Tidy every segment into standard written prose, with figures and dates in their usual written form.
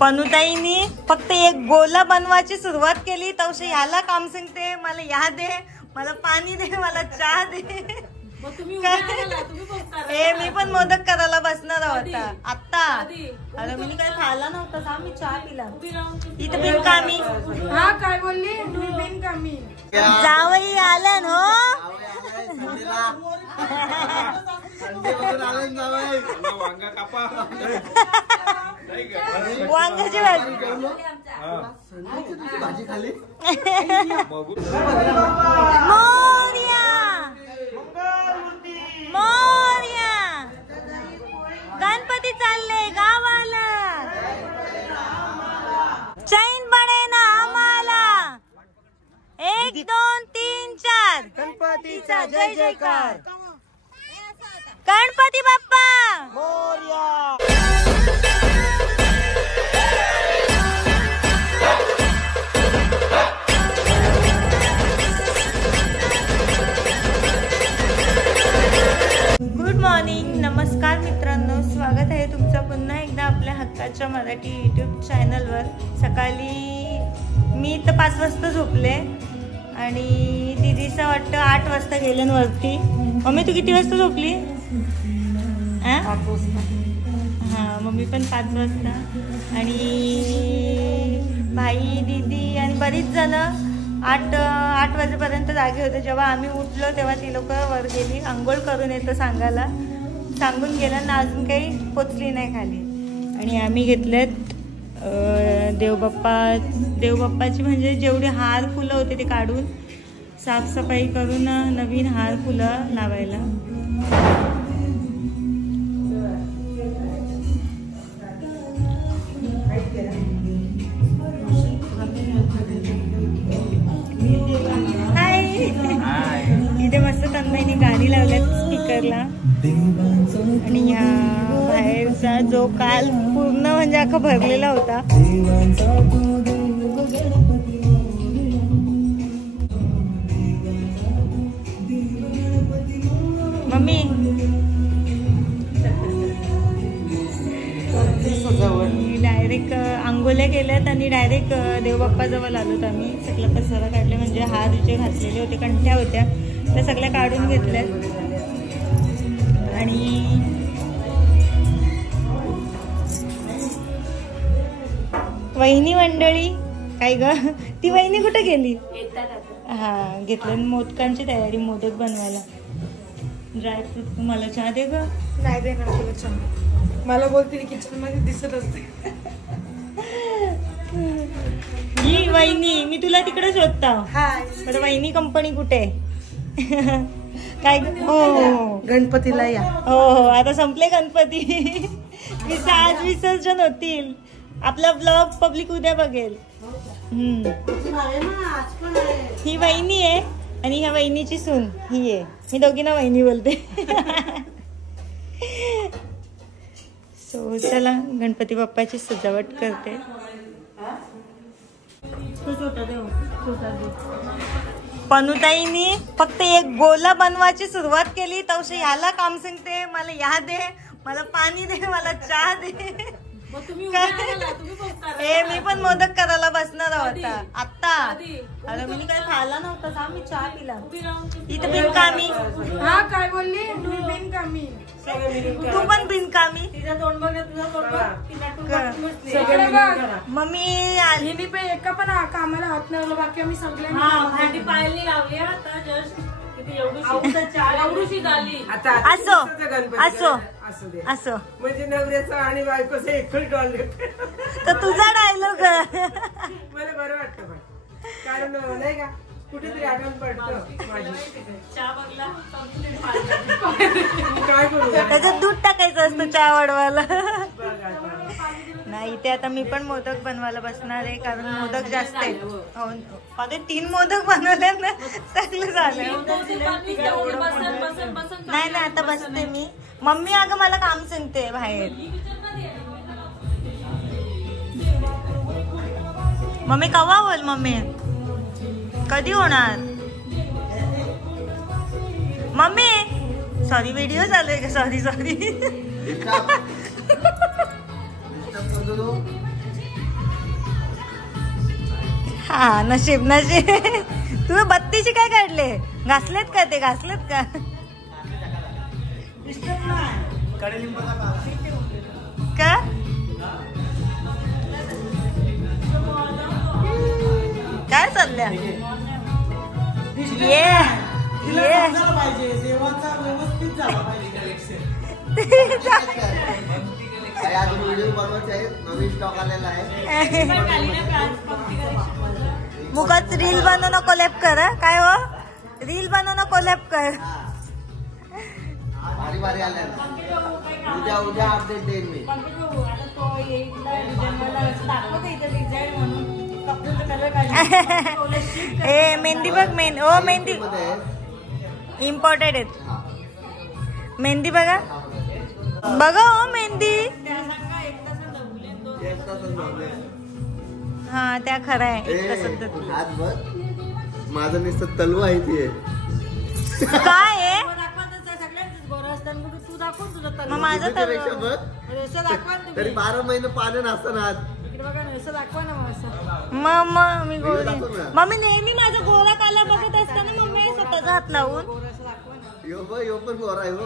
पनुताईनी फक्त एक गोला बनवायची सुरुवात केली तवशी ह्याला काम सांगते, मला या दे, मला पाणी दे, मला चहा दे. मी पण मोदक करायला बसणार होता आता. अरे मी काय खायला नव्हता का, मी चहा पिला. इथे बिनकामी. हा काय बोलली मी, बिनकामी. जावई आला ना. वांग्याची भाजी खाली. मोरया गणपती चालले गावाला, चैन पडे ना आम्हाला. 1 2 3 4 गणपतीचा जय जयकार. गणपती बाप्पा मोरया. गुड मॉर्निंग, नमस्कार मित्रांनो, स्वागत आहे तुमचं पुन्हा एकदा आपल्या हक्काच्या मराठी यूट्यूब चॅनलवर. सकाळी मी तर 5 वाजता झोपले आणि दीदीचं वाटतं 8 वाजता गेलं वरती. मम्मी तू किती वाजता झोपली? 5 वाजता. हां मम्मी पण 5 वाजता. आणि भाई दीदी आणि बरीच जण 8 वाजेपर्यंत जागे होते. जेव्हा आम्ही उठलो तेव्हा ती लोक वर गेली, आंघोळ करून येतं सांगायला. सांगून गेलं ना, अजून काही पोचली नाही खाली. आणि आम्ही घेतलेत देवबाप्पाची म्हणजे जेवढे हार फुलं होते ते काढून साफसफाई करून नवीन हार फुलं लावायला. इथे मस्त तन्मयनी गाणी लावल्यात स्पीकरला. आणि ह्या बाहेरचा जो काल पूर्ण म्हणजे अख्खा भरलेला होता. मम्मी डायरेक्ट आंघोळ्या केल्यात आणि डायरेक्ट देवबाप्पाजवळ आलोत आम्ही. सगळं पसारा काढले, म्हणजे हार जे घातलेले होते, कंठ्या होत्या त्या सगळ्या काढून घेतल्यात. आणि वहिनी मंडळी काय ग, ती वहिनी कुठे गेली? हा घेतलं मोदकांची तयारी, मोदक बनवायला. ड्रायफ्रूट. मला चहा दे ग. नाही देणार तुला चहा. मला बोलते किचन मध्ये दिसत असते. ही वहिनी, मी तुला तिकडे शोधता. बरं वहिनी कंपनी कुठे? काय? हो गणपतीला या. हो हो आता संपले गणपती. आज विसर्जन होतील. आपला ब्लॉग पब्लिक उद्या बघेल. ही वहिनी आहे आणि ह्या वहिनीची सून ही आहे. मी दोघींना वहिनी बोलते. सो चला गणपती बाप्पाची सजावट करते. पनुताईनी फक्त एक गोला बनवायची सुरुवात केली तवशी ह्याला काम सांगते, मला या दे, मला पाणी दे, मला चहा दे. मी पण मोदक करायला बसणार होता आता. अरे मी काय खायला नव्हता का, मी चहा पिला. इथे बिनकामी. हा काय बोलली मी, बिनकामी. तू पण बिनकामी. मम्मी हिने पण एका पण कामाला हात नाही, बाकी आम्ही सगळे पायली लावली. आता जस्ट असो असो म्हणजे नवऱ्याचा आणि बायकोचा एकच टॉयलेट. तर तुझा डायलॉग मला बरं वाटतं पण, कारण नाही का कुठेतरी आठवण पडतं माझी. काय करू, त्याच्यात दूध टाकायचं असतं चहा वाढवायला. नाही इथे आता मी पण मोदक बनवायला बसणार आहे, कारण मोदक जास्त आहेत. अरे 3 मोदक बनवले ना, चांगलं झालं. नाही नाही आता बसते मी. मम्मी अगं मला काम सांगते बाहेर. मम्मी कवा होईल? मम्मी कधी होणार? मम्मी सॉरी व्हिडिओ चालू आहे का? सॉरी हा नशीब नशीब. तुम्ही बत्तीशी काय काढले? घासलेत का ते? घासलेत का? का काय चालल्या? ये मुखात रील बनवणं कोलॅब कर. काय हो? रील बनवणं कोलॅब कर. उद्या अपडेट देईन मी. ए मेहंदी बघ. मेहंदी इम्पॉर्टंट आहेत. मेहंदी बघा बघा. हो मेहंदी. हा त्या खरं आहे. माझं नुसतं तलू आहे ते. काय आहे मग माझं तरी 12 महिने पाणी नसताना मग मी गोरी. मग मी नेहमी माझा गोरा काला बघत असताना मम्मी स्वतःचा हात लावून यो पण गोरा आहे हो.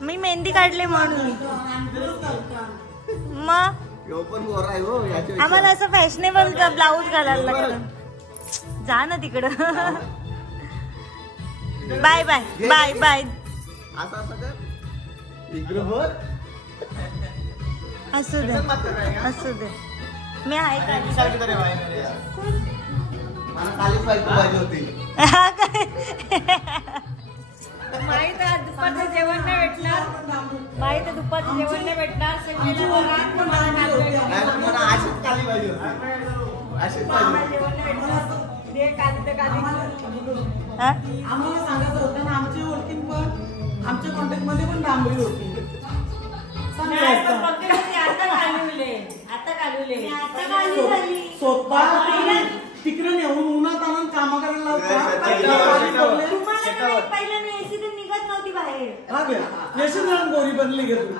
मी मेहंदी काढले म्हणून. मग यो पण गोरा आहे हो. आम्हाला असं फॅशनेबल ब्लाऊज घालायला लागतं. जा ना तिकडं. Bye bye bye bye. असं असं कर इकडं बोल. असू दे असू दे. मी आहे का? मला खालीच पाहिजे होती. माहित आहे दुपारचं जेवण नाही भेटणार. माहित आहे दुपारचं जेवण नाही भेटणार. मला अशीच खाली पाहिजे होती. अशीच पाहिजे. आम्हाला सांगायचं होतं ना. आमच्या ओळखीत पण आमच्या कॉन्टॅक्ट मध्ये पण डांबरी होती. स्वतः तिकडे नेऊन उन्हात आणून काम करायला गोरी बनली घेतो.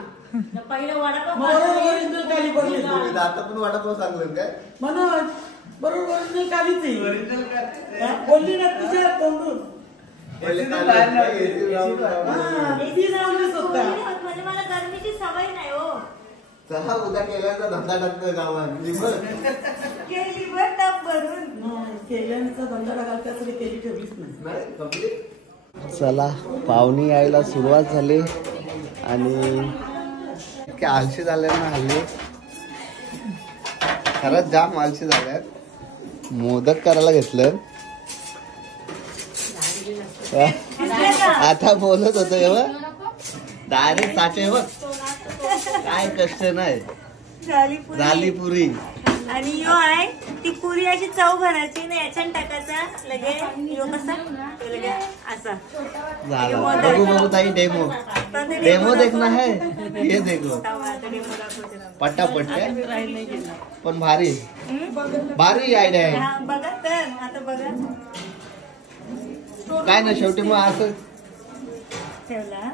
पहिलं वडापाव ओरिजिनल काली बनली. आता पण वडापाव सांगलं काय म्हणून बरोबर ओरिजिनल कालीच आहे. बोलली ना तुझ्या तोंडून. म्हणजे मला गरमीची सवय नाही हो. चहा उद्या केल्याचा धंदा टाकतोय गावात. लिव्हर टप भरून केल्याचा धंदा टाकाल त्यासाठी केली ठेवलीच नाही. चला पाहुणी यायला सुरुवात झाली आणि इतके आळशी झाले ना हल्ली. खरंच जाम आळशी झाल्यात. मोदक करायला घेतलं. आता बोलत होतो एवढं डायरेक्ट साचे बघ. काय कष्ट नाही. झाली पुरी. आणि यो आहे ती पुरी अशी चव भरायची ना. याच्यात टाकायचा लगे यो कसा लगे असा झालं. बघू बघू ताई डेमो. डेमो देखना है. ये देखो पटापट पण भारी भारी आयडिया आहे. बघा तर आता बघा काय ना शेवटी मग असं ठेवला.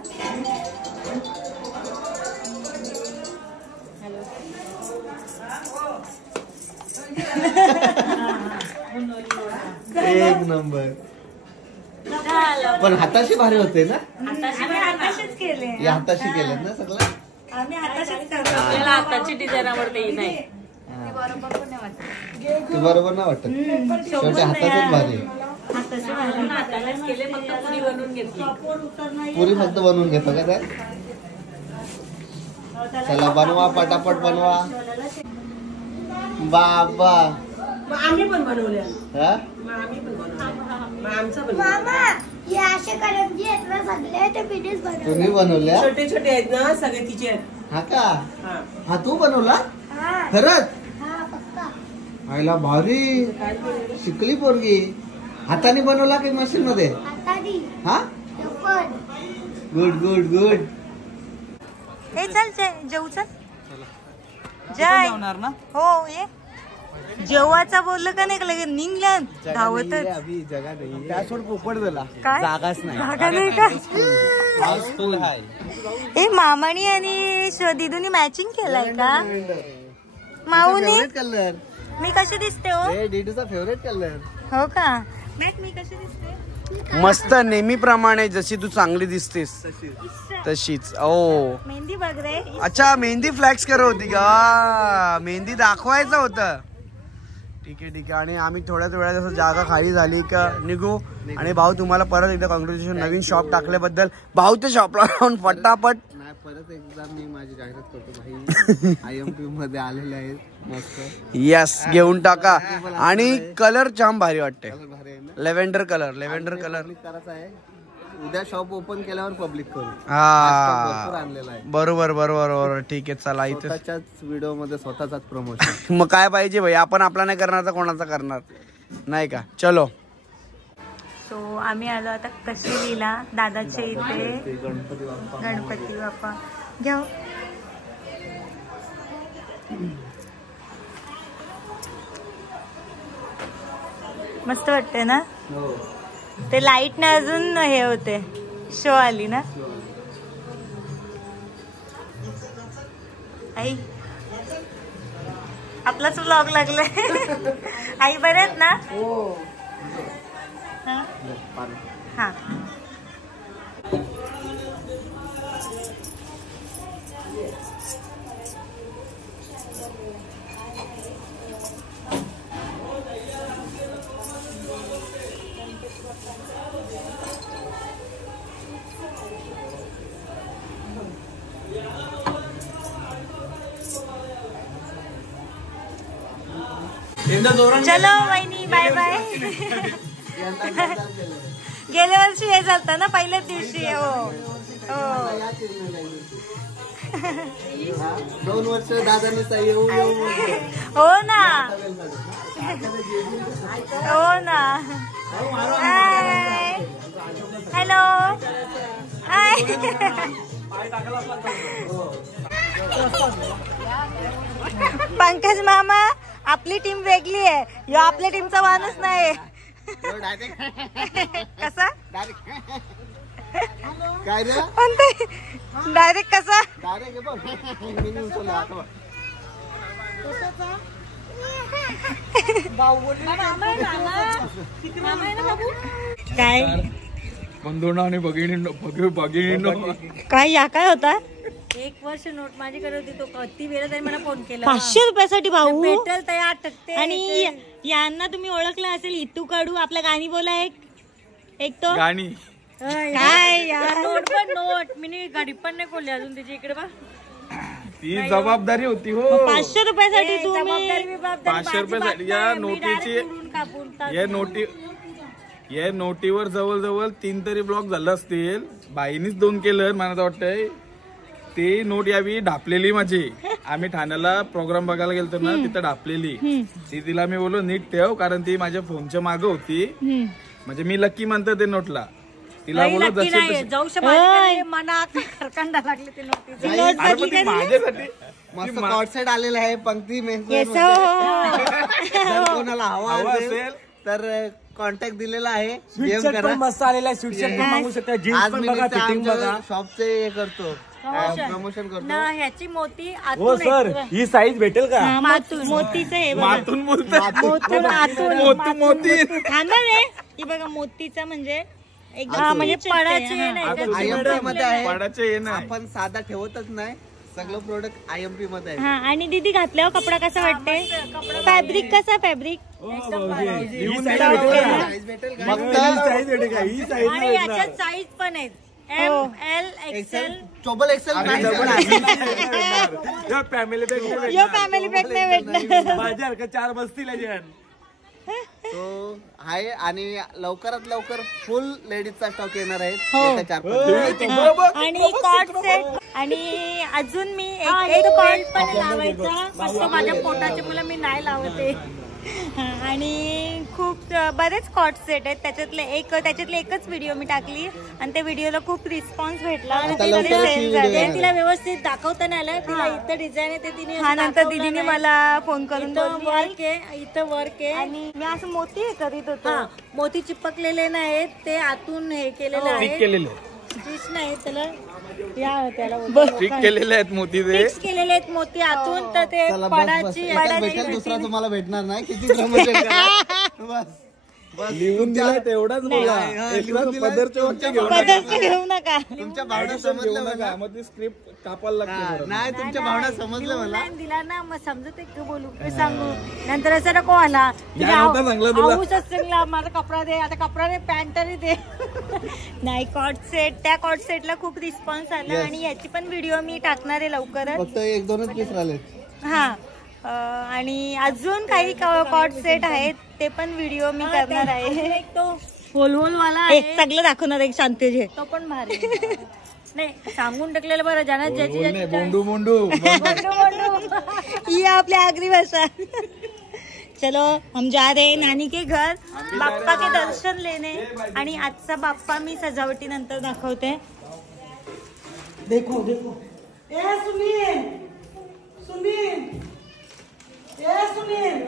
एक नंबर. पण हाताशी भारी होते ना. आम्ही हाताशीच केले. या हाताशी केलं ना सगळं. आम्ही हाताशीच करतो. आपल्याला हाताची डिझाईन आवडते. नाही तू बरोबर ना वाटत. शेवटी हातातच भारी. हातालाच केले. फक्त पुरी बनवून घेतली. पुरी फक्त बनवून घेतो का त्यात. चला बनवा पटापट बनवा. बाबा आम्ही पण बनवल्या. हा आम्ही पण बनवल्या. आमचं पण तुम्ही बनवल्या. छोटे छोटे आहेत ना सगळे तिचे आहेत. हा का. हा तू बनवला खरंच. आईला भारी शिकली पोरगी. हाताने बनवला की मशीन मध्ये. हा गुड गुड गुड. हे चल जेऊ चल. जय हो ये. जेवाचा बोललं का नाही लगे निघल्या धावतच. काय जागाच नाही. जागा नाही का. हे मामानी आणि दिदूनी मॅचिंग केलाय का. माऊनी कलर मी कशी दिसते हो? हे डीडूचा फेवरेट कलर. हो का मॅक, मी कशी दिसते? मस्त नेहमीप्रमाणे जशी तू चांगली दिसतेस तशीच. ओ मेहंदी बघ रे. अच्छा, मेहंदी फ्लॅक्स करत होती का? मेहंदी दाखवायचं होतं. ठीक आहे. आणि आम्ही थोड्याच वेळा जसं जागा खाली झाली का निघू. आणि भाऊ तुम्हाला परत एकदा कॉंग्रॅच्युलेशन नवीन शॉप टाकल्याबद्दल. भाऊच्या शॉपला राहून फटाफट नाही, परत एकदा मी माझी जाहिरात करतो भाई. IMP मध्ये आलेले आहेत मस्त. यस, घेऊन टाका. आणि कलर जाम भारी वाटते. कलर भारी आहे ना. लेव्हेंडर कलर पब्लिक करायचं आहे. उद्या शॉप ओपन केल्यावर पब्लिक करू. हा आणलेला आहे. बरोबर. ठीक आहे, चला इथे स्वतःच्याच व्हिडिओ मध्ये स्वतःचाच प्रमोशन. मग काय पाहिजे भाई, आपण आपला नाही करणार तर कोणाचा करणार नाही का. चलो. सो आम्ही आलो आता कशिलीला दादाच्या इथे. गणपती बाप्पा घ्या. मस्त वाटते ना. ते लाईट ने अजून हे होते, शो आली ना. आई आपलाच व्लॉग लागलाय. आई बरे आहेत ना? हा. चलो वहिनी, बाय बाय. गेल्या वर्षी हे झालं ना पहिल्याच दिवशी. हो 2 वर्ष दादांनी येऊ हो ना. Hello hi. पंकज मामा, आपली टीम वेगळी आहे. यो आपल्या टीमचा माणूस नाही. कसा काय रे? डायरेक्ट कसा? काय बंधूंनो आणि भगिनींनो काय या काय होता? 1 वर्ष नोट माझ्याकडे होती. तो किती वेळा तरी मला फोन केला. 500 रुपयासाठी भाऊ. भेटेल तयार टकते. आणि यांना तुम्ही ओळखलं असेल. इतू काढू आपला गाणी बोला एक तो गाणी काय यार. नोट मी गाडी पण नाही खोलली अजून त्याची. इकडे बा, ती जबाबदारी होती हो. 500 रुपयासाठी जबाबदारी 500 रुपयासाठी या नोटीची. या नोटीवर जवळ 3 तरी ब्लॉक झालं असतील. बाईनीच 2 केलं मला वाटतंय. ती नोट यावी ढापलेली माझी. आम्ही ठाण्याला प्रोग्राम बघायला गेलतो ना, तिथं ढापलेली. ती तिला मी बोललो नीट ठेव, कारण ती माझ्या फोनच्या मागं होती. म्हणजे मी लकी म्हणतो ते नोटला. तिला बोललो जाऊ मना खरकंडा लागले ते नोटीचे. माझ्यासाठी मस्त कॉर्डसेट आलेला आहे. पंक्ती कोणाला हवा असेल तर कॉन्टॅक्ट दिलेला आहे. मस्त आलेला आहे. स्वीटशर्ट पण मागू शकता. जीन्स पण बघा, फिटिंग बघा. शॉपचे हे करतो, प्रमोशन करतो. ह्याची मोती हो सर, ही साईज भेटेल का? मोतीचं हे बघा. मातून बोलतो. मोती थांबा रे. ही बघा मोतीचा म्हणजे एकदम म्हणजे पडाचे IMP मध्ये आहे. पाडाचे हे नाही. आपण साधा ठेवतच नाही. सगळं प्रोडक्ट IMP मध्ये आहे. हा. आणि दीदी घातल्यावर कपडा कसा वाटते? फॅब्रिक कसा? फॅब्रिक ही साईज भेटेल का? साईज भेटेल का? ही साईज आणि याच्यात साईज पण आहेत. ML XL double XL family यो फॅमिली पॅक नाही भेटणार. माझ्या 4 बसतील. तो आहे. आणि लवकरात लवकर फुल लेडीजचा स्टॉक येणार आहे. आणि कॉर्ड सेट. आणि अजून मी एक कॉर्ड पण लावायचा. फक्त माझ्या पोटाची मुलं मी नाही लावते. आणि खूप बरेच कॉर्ड सेट आहेत. त्याच्यातले एकच व्हिडिओ मी टाकली आणि त्या व्हिडिओला खूप रिस्पॉन्स भेटला. आणि ते सेल झाले. तिला व्यवस्थित दाखवता नाही आलं. तिला इथं डिझाईन आहे ते तिने हा. नंतर दीदीने मला फोन करून वर्क आहे, इथं वर्क आहे. आणि मी असं मोती हे करीत होतो. मोती चिपकलेले नाहीत, ते आतून हे केलेलं आहे. केलेलं स्टिच नाही त्याला. या त्याला ठीक केलेले आहेत मोती ते. फिक्स केलेले आहेत मोती आतून तर ते चला बस बस पडाची एकच भेटेल, दुसरा तुम्हाला भेटणार नाही. किती प्रमोशन करा. बस बस लिहून दिला तेवढाच बोला. हा, एक लिहून दिलंय. पदरचे वाक्य घेऊ पदार्थ घेऊ नका. तुमच्या भावना नका. समजल्या घेऊ मला. नका. मग ती स्क्रिप्ट कापायला हा, लागते. नाही तुमच्या भावना समजल्या मला. लाईन दिला ना मग समजत आहे का बोलू काय सांगू नंतर असं नको आला या नव्हता चांगला तुला. आऊस असला माझा कपडा दे आता कपडा दे पॅन्ट तरी दे. नाही कॉट सेट, त्या कॉट सेटला खूप रिस्पॉन्स आला Yes. आणि याची पण व्हिडिओ मी टाकणार आहे लवकरच. फक्त 1-2च पीस राहिले. हा आणि अजून काही कॉट सेट आहेत ते पण व्हिडिओ मी करणार आहे. एक तो होल होल वाला एक आहे सगळं दाखवणार एक शांती जे तो पण भारी आहे. नाही सांगून टाकलेलं बरं ज्यांना ज्याची बोल नाही, ज्याची बोंडू बोंडू. ये आपले आगरी भाषा. चलो हम जा रहे हैं नानी के घर बाप्पा के दर्शन लेने. आणि आजचा बाप्पा मी सजावटी नंतर दाखवते. देखो देखो ए सुनील सुनील ए सुनील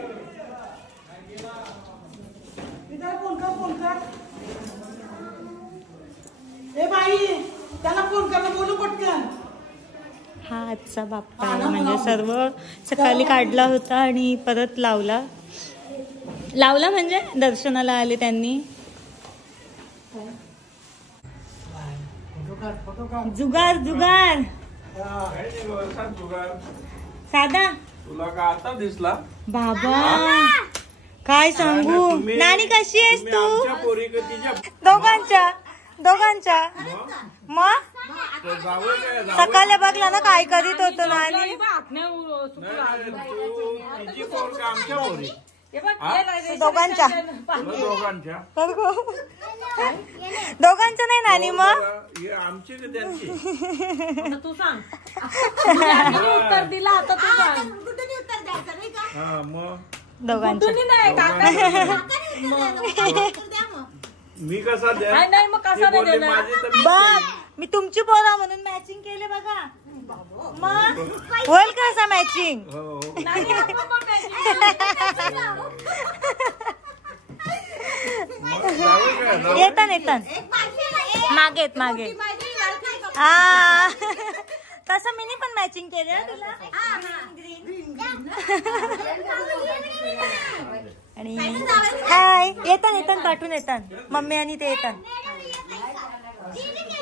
इधर फोन कर ए बाई त्याला फोन कर बोलू पटकन. हा आजचा बाप्पा आहे. म्हणजे सर्व सकाळी काढला होता आणि परत लावला म्हणजे दर्शनाला आले त्यांनी. जुगार जुगार साधा तुला का आता दिसला बाबा काय सांगू. नानी कशी आहेस तू. पोरी तिच्या दोघांच्या मग सकाळी बघला ना काय करीत होतो नानी. तिची पोर का आमच्या पोरी दोघांच्या नाही नानी. मग आमची का त्यांची. तू सांग उत्तर दिला आता तू सांग. हा मग दोघांच्या नाही मी कसा द्या. नाही मग कसा नाही देणार. माझी तर मी बघ मी तुमची पोरा म्हणून मॅचिंग केले बघा. मग होईल का असं मॅचिंग. हो येतात मागे हा तसं मी पण मॅचिंग केले ना तुला. आणि हाय येतात पाठवून येतात मम्मी आणि ते येतात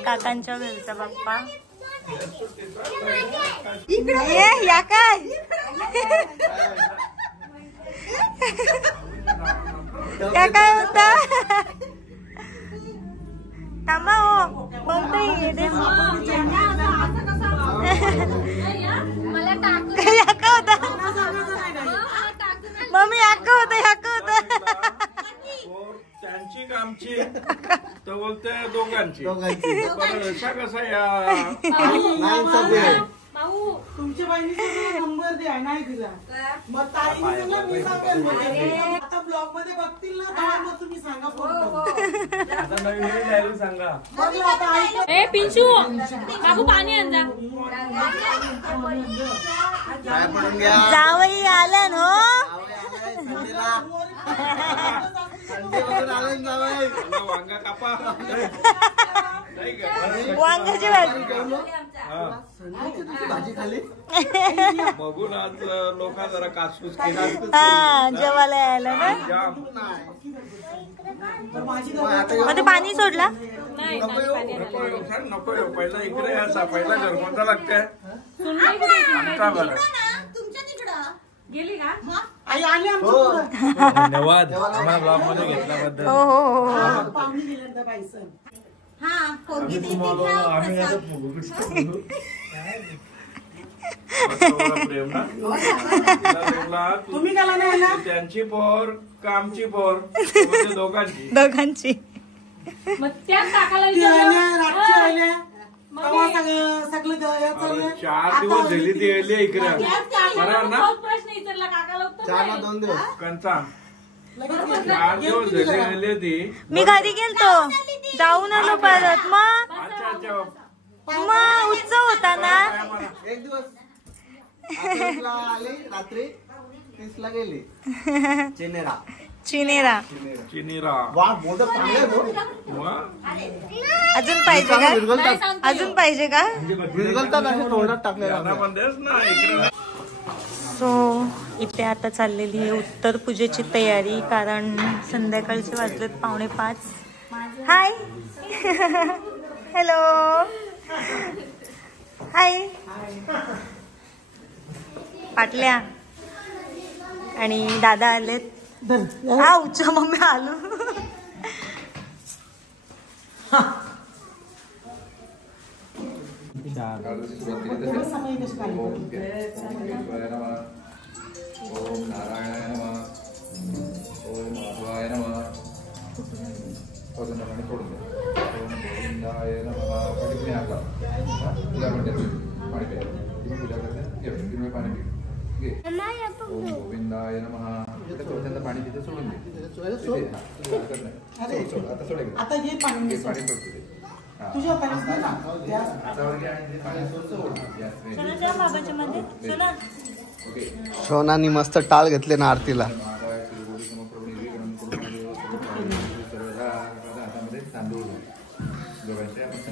काकांच्या घरचा बाप्पा. ये या काय या काय होता. थांबा हो बोलतोय याका होता मम्मी याका होता त्यांची का आमची तर बोलते दोघांची. दोघांची. अशा कसा या नाही सगळे. तुमच्या बहिणीचा नंबर द्या नाही दिला मग ताईने दिला मी सांगेल. आता ब्लॉग मध्ये बघतील ना तेव्हा मग तुम्ही सांगा फोन करून. आता नवीन डायरी सांगा. बघलं आता ऐका. ए पिंशू बाबू पाणी आण जा. काय पडून घ्या. जावई आला ना संडेला. संडेपासून आले ना जावई. वांगा कापा नाही का. वांग्याची भाजी. भाजी खाली. बघून आज लोक जरा कासकूस केला. हा जेवायला यायला ना. जाम. मग ते पाणी सोडला. नको येऊ, सांग नको येऊ. पहिला इकडे यायचा. पहिला घरकोणता लागते आमचा बरं. गेली का आई आली आमच्या धन्यवाद आम्हाला ब्लॉग मध्ये घेतल्याबद्दल. हो हो हो पाहुणे गेले बाईसन. प्रेम ना तिला तुम्ही गेला नाही ना. त्यांची पोर का आमची पोर म्हणजे दोघांची. मग त्या काकाला ती आल्या विचारलं. रातची आल्या तेव्हा सगळं याचं 4 दिवस झाली ती यायली इकडे बरोबर ना. तोच प्रश्न विचारला काकाला उत्तर 4 नाही. 2 दिवस. कंचा 4 दिवस झाली आली होती. मी घरी गेलतो जाऊन आलो परत. मग अच्छा अच्छा. मग उत्सव होता ना. 1 दिवस 11 ला आले रात्री 30 ला गेले. चिनेरा. चिनेरा. चिनीरा वा मोदक चांगले हो. मग अजून पाहिजे का? विरघळतात अजून पाहिजे का? विरघळतात असे तोंडात टाकलेला. सो इथे आता चाललेली आहे उत्तर पूजेची तयारी, कारण संध्याकाळचे वाजलेत 4:45. हाय हॅलो हाय पाटल्या आणि दादा आलेत. हा उच्चा मम्मी आलो. ओम नारायणाय नमः. ओम माधवाय नमः. सोडून ओम गोविंदाय नमः. तुम्ही आता पूजा करते पाणी प्या. तुम्ही पूजा करते तुम्ही पाणी पिऊ. ओम गोविंदाय नमः. त्यांना पाणी तिथे सोडून दे. आता सोडे आता हे पाणी पाणी सोडते तुझ्या पाणी सोनानी मस्त टाळ घेतले ना आरतीला.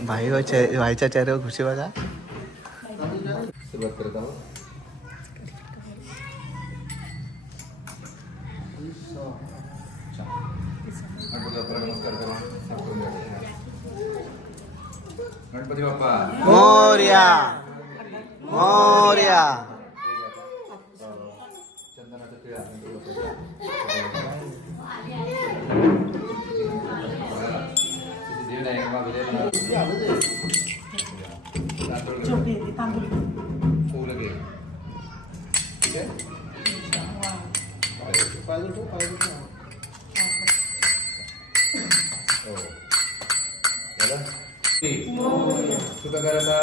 भाईच्या चेहऱ्यावर खुशी बघा. सुरुवात करत आहोत. नमस्कार करा. गणपती बाप्पा मोरया मोरया. चंदनाचा टिळा फुल घे. ठीक आहे. सुख करता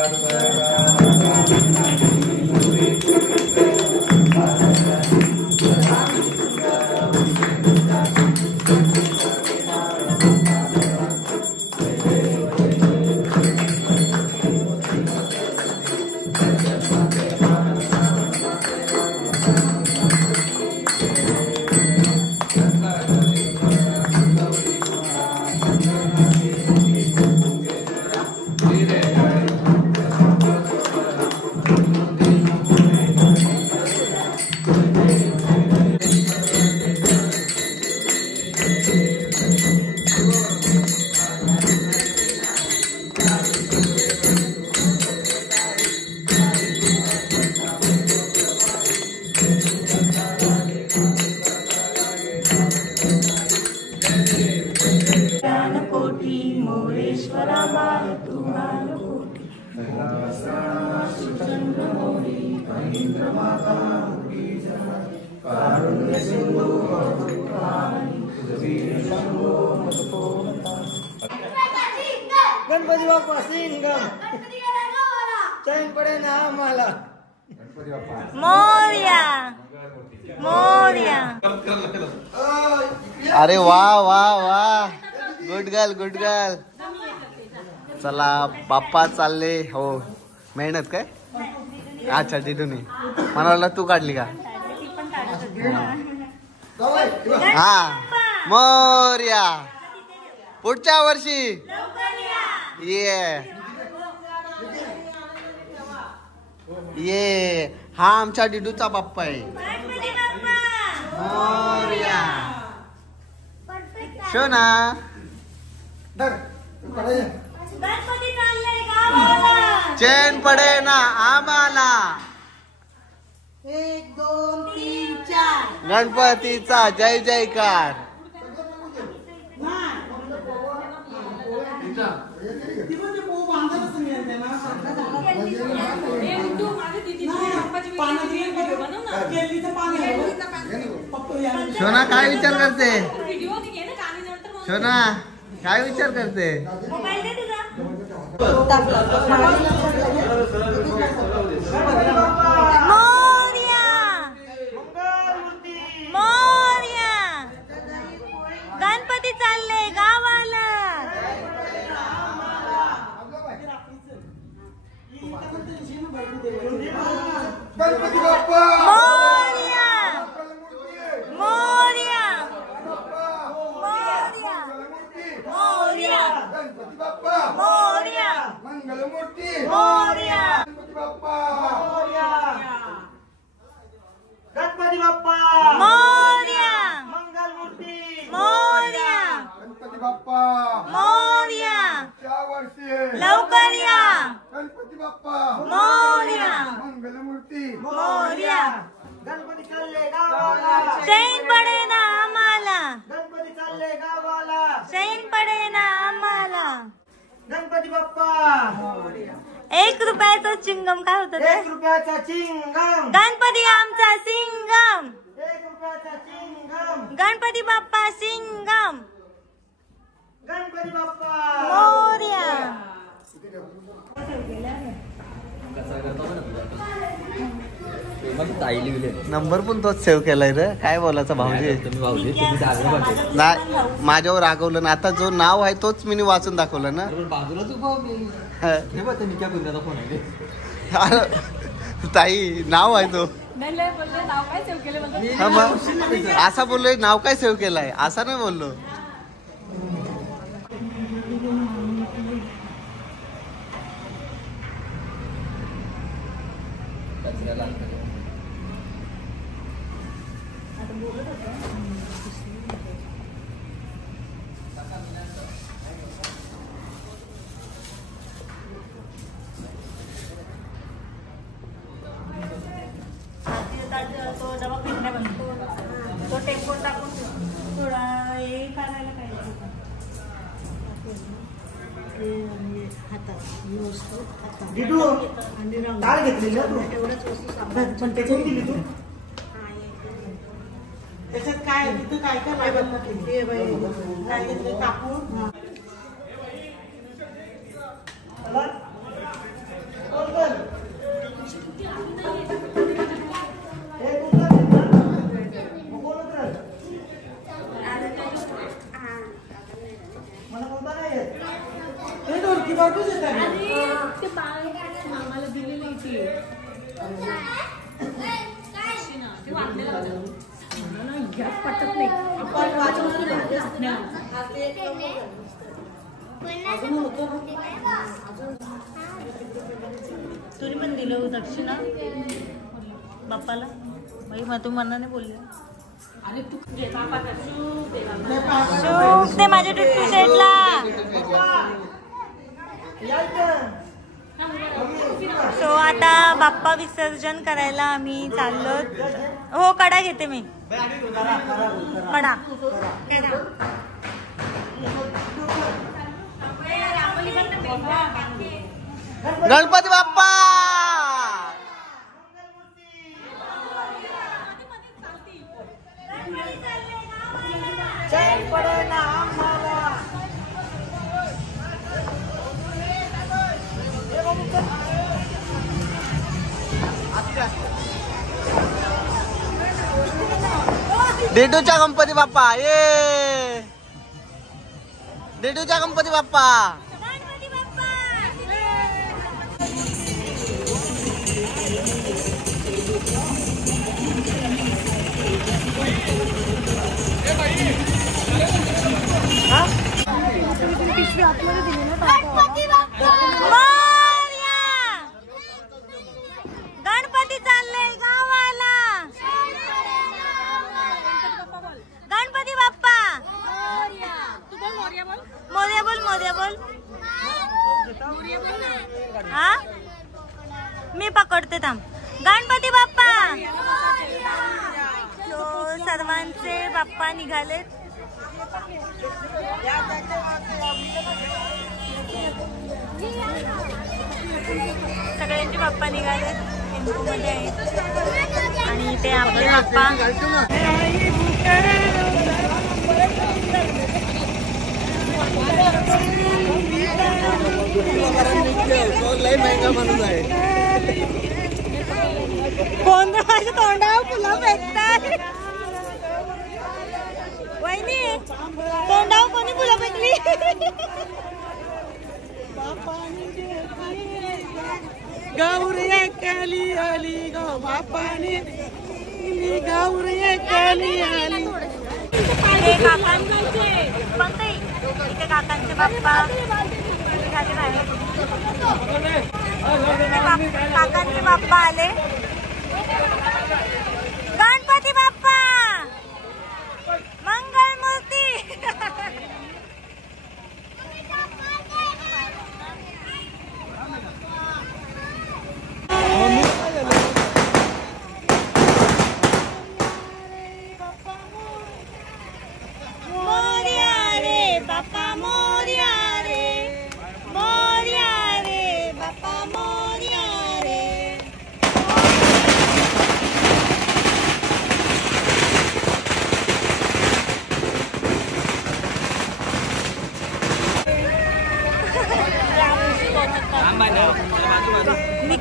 गणपती बाप्पा सिंगम चैन पडे ना आम्हाला. मोरया मोरया. अरे वा वा वा. Good girl good girl. चला बाप्पा चालले. हो मेहनत काय. अच्छा टिटूनी मला वाटलं तू काढली का. हा मोरया. पुढच्या वर्षी ये हा आमच्या डिडूचा बाप्पा आहे. मोरया. शोना चैन पडे ना आम्हाला. 1 2 3 4 गणपतीचा जय जयकार. शोना काय विचार करते. शोना काय विचार करते. मोरया मोरया. गणपती चालले गावाला. गणपती बाप्पा मोरया मोरया मोरया मोरया. चैन पडे ना आम्हाला, गणपती चालले गावाला, चैन पडे ना आम्हाला. गणपती बाप्पा. 1 रुपयाचं चिंगम काय होतं ते? 1 रुपयाचा चिंगम. गणपती आमचा सिंगम, 1 रुपयाचा चिंगम. गणपती बाप्पा सिंगम गणपती बाप्पा मोरया. नंबर पण तोच सेव्ह केलाय रे. काय बोलायचा भाऊजी. नाही माझ्यावर रागवलं ना. आता जो नाव आहे तोच मी वाचून दाखवलं ना. ताई नाव आहे तो. हा मग असा बोललोय नाव काय सेव्ह केलंय असा नाही बोललो. तो डबा फिरण्या बनतो, तो टेम्पो टाकून थोडा हे करायला पाहिजे. डिडू काय घेतली ना तू? पण त्याच्यात दिली तू. त्याच्यात काय तिथं काय काय लागत नाही. काय घेतलं कापून. आम्हाला दिलेली ती पटत नाही. आपण तुम्ही पण दिलं दक्षिणा बाप्पाला. बाई मग तू मनाने बोलले. शूट दे माझ्या टुट्टू शेटला. सो आता बाप्पा विसर्जन करायला आम्ही चाललो. हो कडा घेते मी. कडा गणपती बाप्पा. चैन पडे ना आम्हाला. डेडूच्या गणपती बाप्पा. ये डेडूच्या गणपती बाप्पा. गणपती चालले गावाला. गणपती बाप्पा मोर्या बोल मोर्या बोल. हा मी पकडते थांब. गणपती बाप्पा. तो सर्वांचे बाप्पा निघालेत. सगळ्यांचे बाप्पा निघाले टेम्पोमध्ये आहेत आणि ते आपले बाप्पा. लय महंगा माणूस आहे. कोण माझ्या तोंडावर फुलं फेकतात. वहिनी तोंडावर कोणी फुलं फेकली. गौरी काली आली गो बापाने गौरी काली आली. इथे काकांचे बाप्पा झाले बाहेर. काकांचे बाप्पा आले. गणपती बाप्पा मंगल मूर्ती.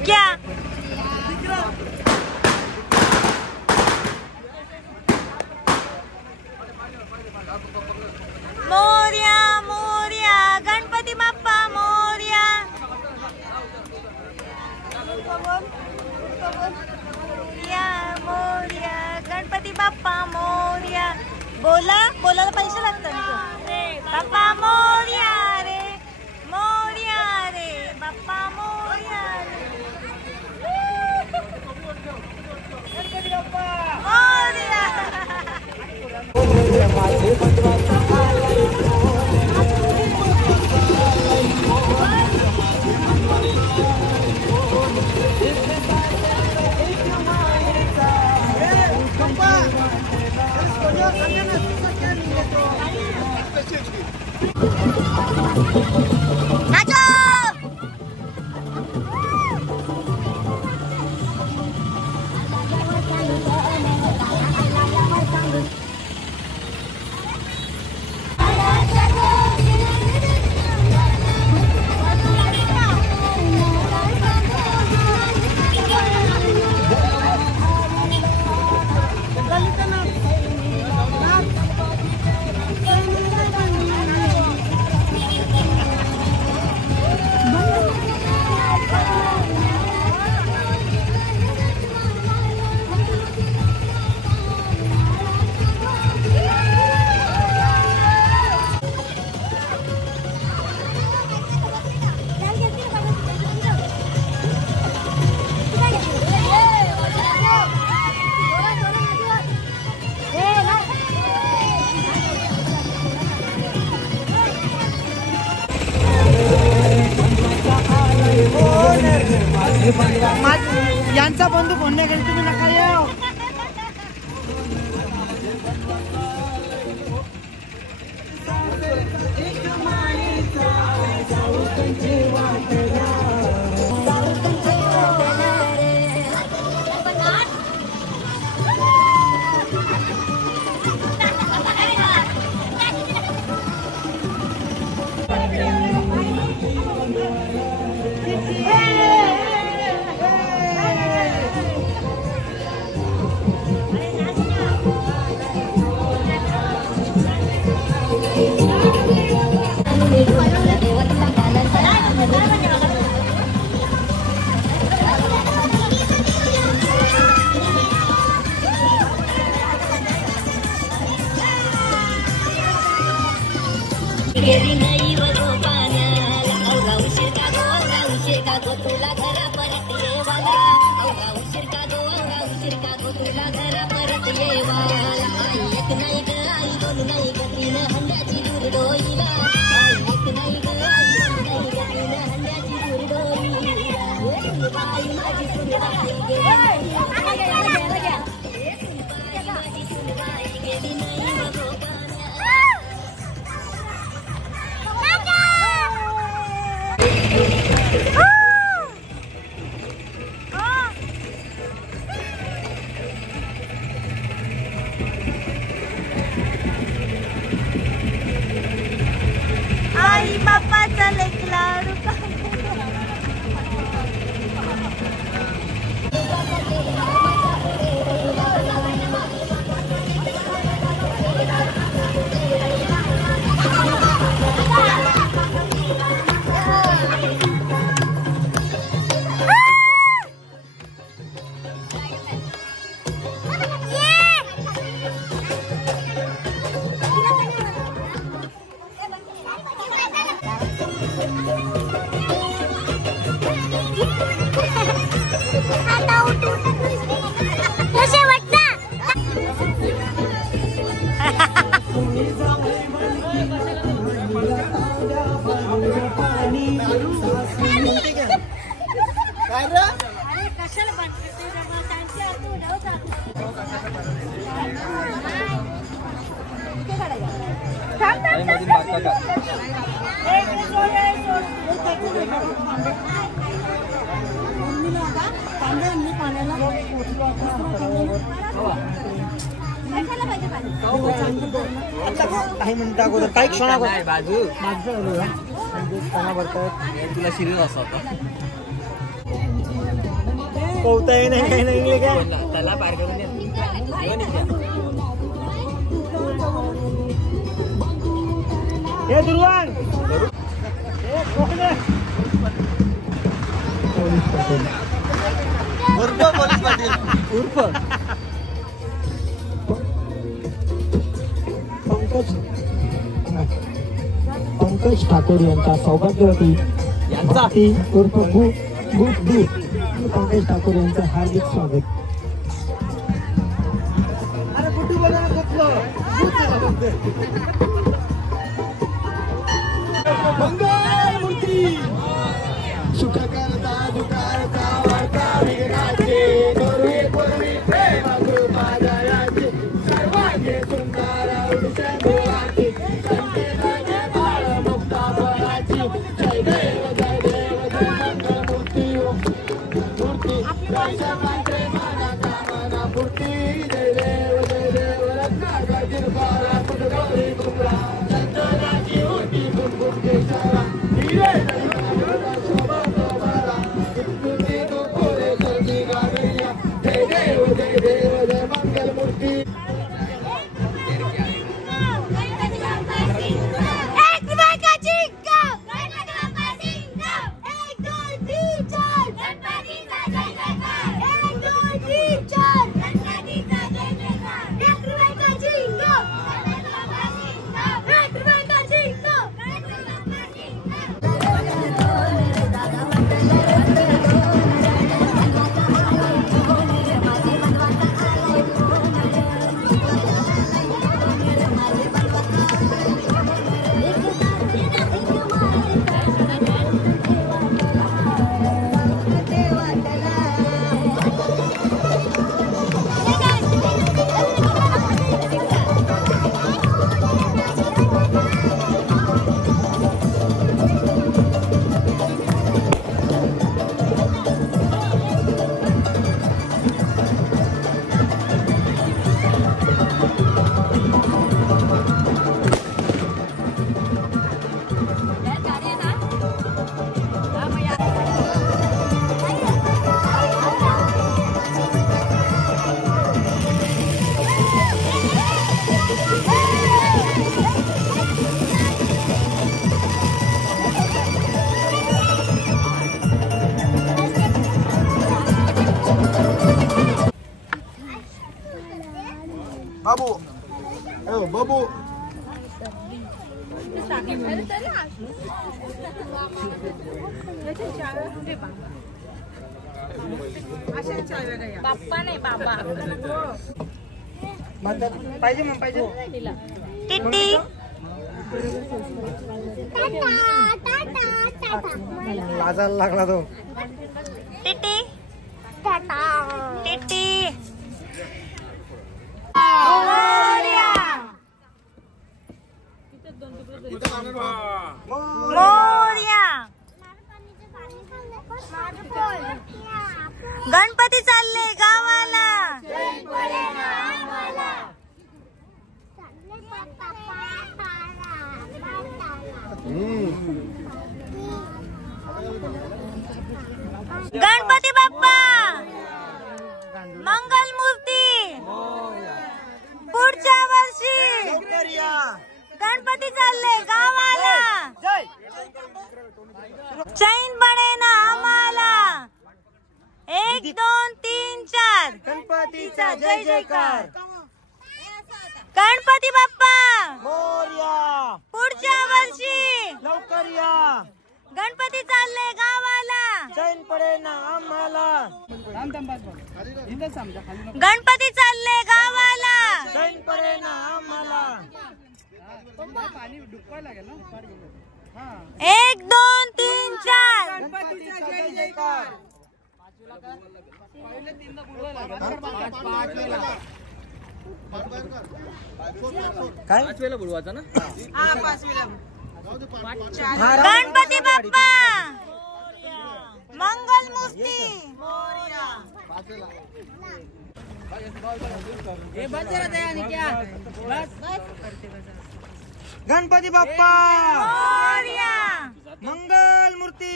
क्या मोर्या मोर्या गणपती बाप्पा मोर्या मोर्या मोर्या गणपती बाप्पा मोर्या बोला बोलायला पैसे लागतात बाप्पा मोर्या रे मोर्या रे बाप्पा मोर्या रे गणपती बाप्पा मोर्या यांचा बंधू फोन नाही तुम्ही नका येऊ. आई बाप्पाचा लेकला काही मिनिटं अगोदर काही क्षण अगोदर बाजू माझं तुला सिरियस असं होतं. पोहताही नाही काही नाही काय त्याला पार करून द्या. हे दुर्वान उर्फ पोलीस पाटील उर्फ पंकज ठाकूर यांच्या सौभाग्यवती भक्ती उर्फ गुड्डू पंकज ठाकूर यांचं हार्दिक स्वागत. मंगलमूर्ती सुख करता दुकारता वार्ता विघ्नाचे करुणे पूर्वी प्रेम कृपा दयाचे सर्वांगे सुंदर उडशंभुवाची संकेताचे बाळ मुक्ता फळाची जय देव जय मंगलमूर्ती मूर्ती दर्शनाचे माना कामना पूर्ती जय देव रत्नागाची बाळा पुटगौरी कुंभा चंदनाची होती कुंकुम केशरा हिरे शोभा शोभाला इतुती तू पुरे सर्दी गागरिया जय देव जय मंगलमूर्ती. बाबू बाबू बाप्पा नाही बाबा पाहिजे मग पाहिजे टिट्टी लाजायला लागला तो. TT TT Morya. गणपती चालले गावाला. गणपती बाप्पा मंगलमूर्ती पुढच्या वर्षी गणपती चालले गावाला. चैन बने ना आम्हाला. 1 2 3 4 गणपतीचा जय जयकार. गणपती बाप्पा मोरया पुढच्या वर्षी लवकर या. गणपती चालले गावाला. चैन पडे ना आम्हाला. गणपती चालले गावाला. चैन पडे ना आम्हाला. 1 2 3 4 गणपतीचा जय जयकार. काय 5 वेळा बोलवायचा ना. गणपती बाप्पा मंगलमूर्ती. गणपती बाप्पा मोरया. मंगल मूर्ती.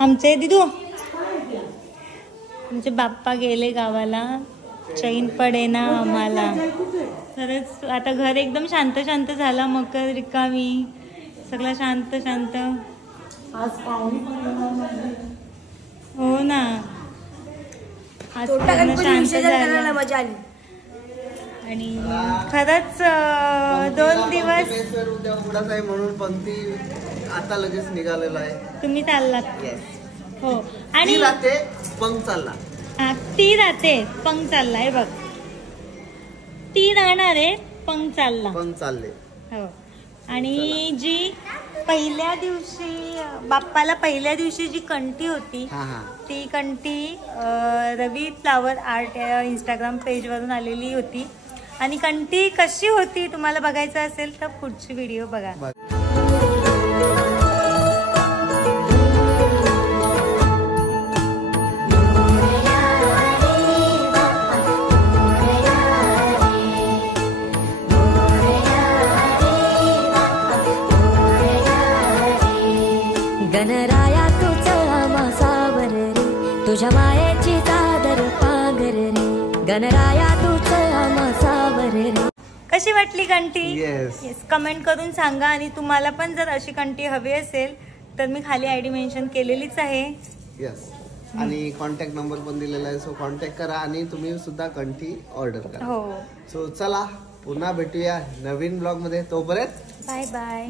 आमचे दिदू आमचे बाप्पा गेले गावाला, चैन पडे ना आम्हाला. खरंच आता घर एकदम शांत शांत झाला, मकर रिकामी, सगळं शांत शांत. आज पाहुणी पण येणार नाही. हो ना, आज पूर्ण शांत झालं. मजा आली. आणि खरंच 2 दिवस उद्या उघडाच आहे म्हणून पंक्ती आता लगेच निघालेला आहे. तुम्ही चाललात. हो, आणि राहते पंग चालला. ती राहते पंग चाललाय बघ, ती राहणार आहे पंग चालला. पंग चालले. हो, आणि जी पहिल्या दिवशी बाप्पाला पहिल्या दिवशी जी कंठी होती ती कंठी रवी फ्लावर आर्ट या इंस्टाग्राम पेजवरून आलेली होती. आणि कंठी कशी होती तुम्हाला बघायचं असेल तर पुढची व्हिडिओ बघा. गणराया तुझं मासावर रे, तुझ्या मायेची चादर पांघर रे, गणराया तुझं मासावर रे. कशी वाटली कंठी? येस, कमेंट करून सांगा. आणि तुम्हाला पण जर अशी कंठी हवी असेल तर मी खाली आयडी मेन्शन केलेलीच आहे. येस, आणि कॉन्टॅक्ट नंबर पण दिलेला आहे, सो कॉन्टॅक्ट करा आणि तुम्ही सुद्धा कंठी ऑर्डर करा. हो, सो चला पुन्हा भेटूया नवीन ब्लॉग मध्ये. तोपर्यंत बाय बाय.